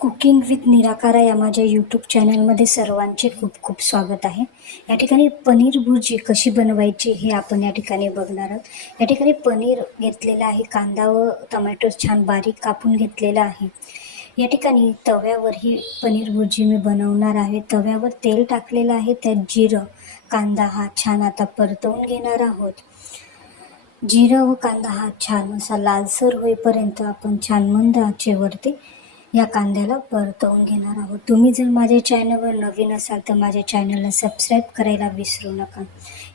Cooking with nirakara या माझ्या YouTube चॅनलमध्ये सर्वांचे खूप खूप स्वागत आहे. या ठिकाणी पनीर भुर्जी कशी बनवायची हे आपण या ठिकाणी बघणार आहोत. या ठिकाणी पनीर घेतलेलं आहे कांदा व टमॅटो छान बारीक कापून घेतलेला आहे. या ठिकाणी तव्यावर ही पनीर भुर्जी मी बनवणार आहे. तव्यावर तेल टाकलेलं आहे त्यात जिरं कांदा हा छान आता परतवून घेणार आहोत. जिरं व कांदा हा छान असा लालसर होईपर्यंत आपण छान मंद आचेवरती या कांद्याला परतवून घेणार आहोत. तुम्ही जर माझ्या चॅनलवर नवीन असाल तर माझ्या चॅनलला सबस्क्राईब करायला विसरू नका.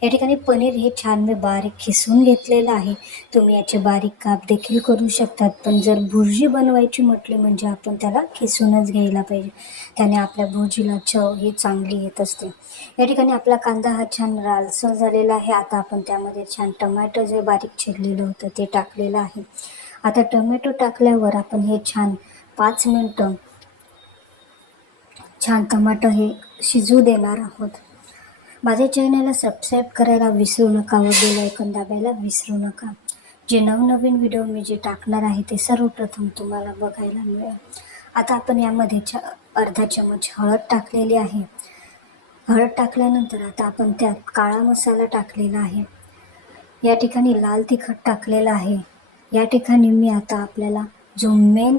या ठिकाणी पनीर हे छान मी बारीक खिसून घेतलेलं आहे. तुम्ही याचे बारीक काप देखील करू शकतात. पण जर भुर्जी बनवायची म्हटली म्हणजे आपण त्याला खिसूनच घ्यायला पाहिजे. त्याने आपल्या भुर्जीला चव ही चांगली येत असते. या ठिकाणी आपला कांदा हा छान लालसर झालेला आहे. आता आपण त्यामध्ये छान टमॅटो जे बारीक चिरलेलं होतं ते टाकलेलं आहे. आता टमॅटो टाकल्यावर आपण हे छान पाच मिनटं छान टमाटर हे शिजू देणार आहोत. माझ्या चॅनलला सबस्क्राईब करायला विसरू नका व बेल ऐकून दाबायला विसरू नका. जे नवनवीन व्हिडिओ मी जे टाकणार आहे ते सर्वप्रथम तुम्हाला बघायला मिळेल. आता आपण यामध्ये च अर्धा चमच हळद टाकलेली आहे. हळद टाकल्यानंतर आता आपण त्यात काळा मसाला टाकलेला आहे. या ठिकाणी लाल तिखट टाकलेलं आहे. या ठिकाणी मी आता आपल्याला जो मेन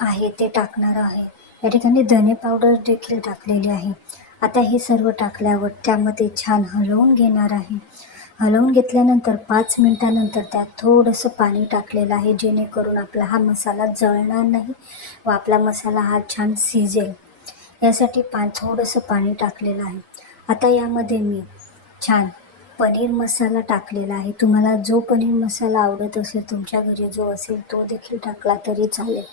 आहे ते टाकणार आहे. या ठिकाणी धने पावडर देखील टाकलेली आहे. आता हे सर्व टाकल्यावर त्यामध्ये छान हलवून घेणार आहे. हलवून घेतल्यानंतर पाच मिनटानंतर त्यात थोडंसं पाणी टाकलेलं आहे जेणेकरून आपला हा मसाला जळणार नाही व आपला मसाला हा छान शिजेल. यासाठी पा थोडंसं पाणी टाकलेलं आहे. आता यामध्ये मी छान पनीर मसाला टाकलेला आहे. तुम्हाला जो पनीर मसाला आवडत असेल तुमच्या घरी जो असेल तो देखील टाकला तरी चालेल.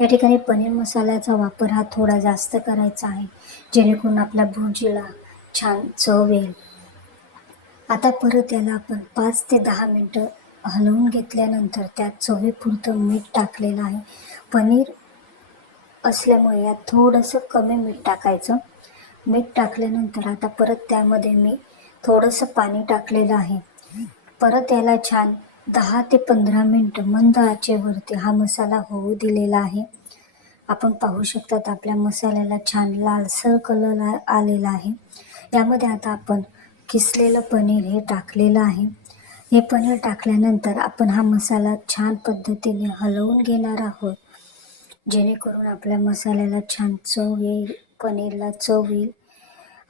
या ठिकाणी पनीर मसाल्याचा वापर हा थोडा जास्त करायचा आहे. जेणेकरून आपल्या भुर्जीला छान चव येईल. आता परत याला आपण पाच ते दहा मिनटं हलवून घेतल्यानंतर त्यात चवीपुरतं मीठ टाकलेलं आहे. पनीर असल्यामुळे यात थोडंसं कमी मीठ टाकायचं. मीठ टाकल्यानंतर आता परत त्यामध्ये मी थोडंसं पाणी टाकलेलं आहे. परत याला छान दहा ते पंधरा मिनटं मंद आचेवरती हा मसाला होऊ दिलेला आहे. आपण पाहू शकतात आपल्या मसाल्याला छान लालसर कलर आ आलेला आहे. यामध्ये आता आपण किसलेलं पनीर हे टाकलेलं आहे. हे पनीर टाकल्यानंतर आपण हा मसाला छान पद्धतीने हलवून घेणार आहोत. जेणेकरून आपल्या मसाल्याला छान चव येईल पनीरला चव येईल.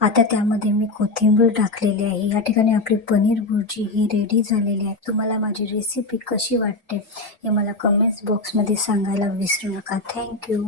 आता त्यामध्ये मी कोथिंबीर टाकलेली आहे. या ठिकाणी आपली पनीर भुर्जी ही रेडी झालेली आहे. तुम्हाला माझी रेसिपी कशी वाटते हे मला कमेंट्स बॉक्समध्ये सांगायला विसरू नका. थँक्यू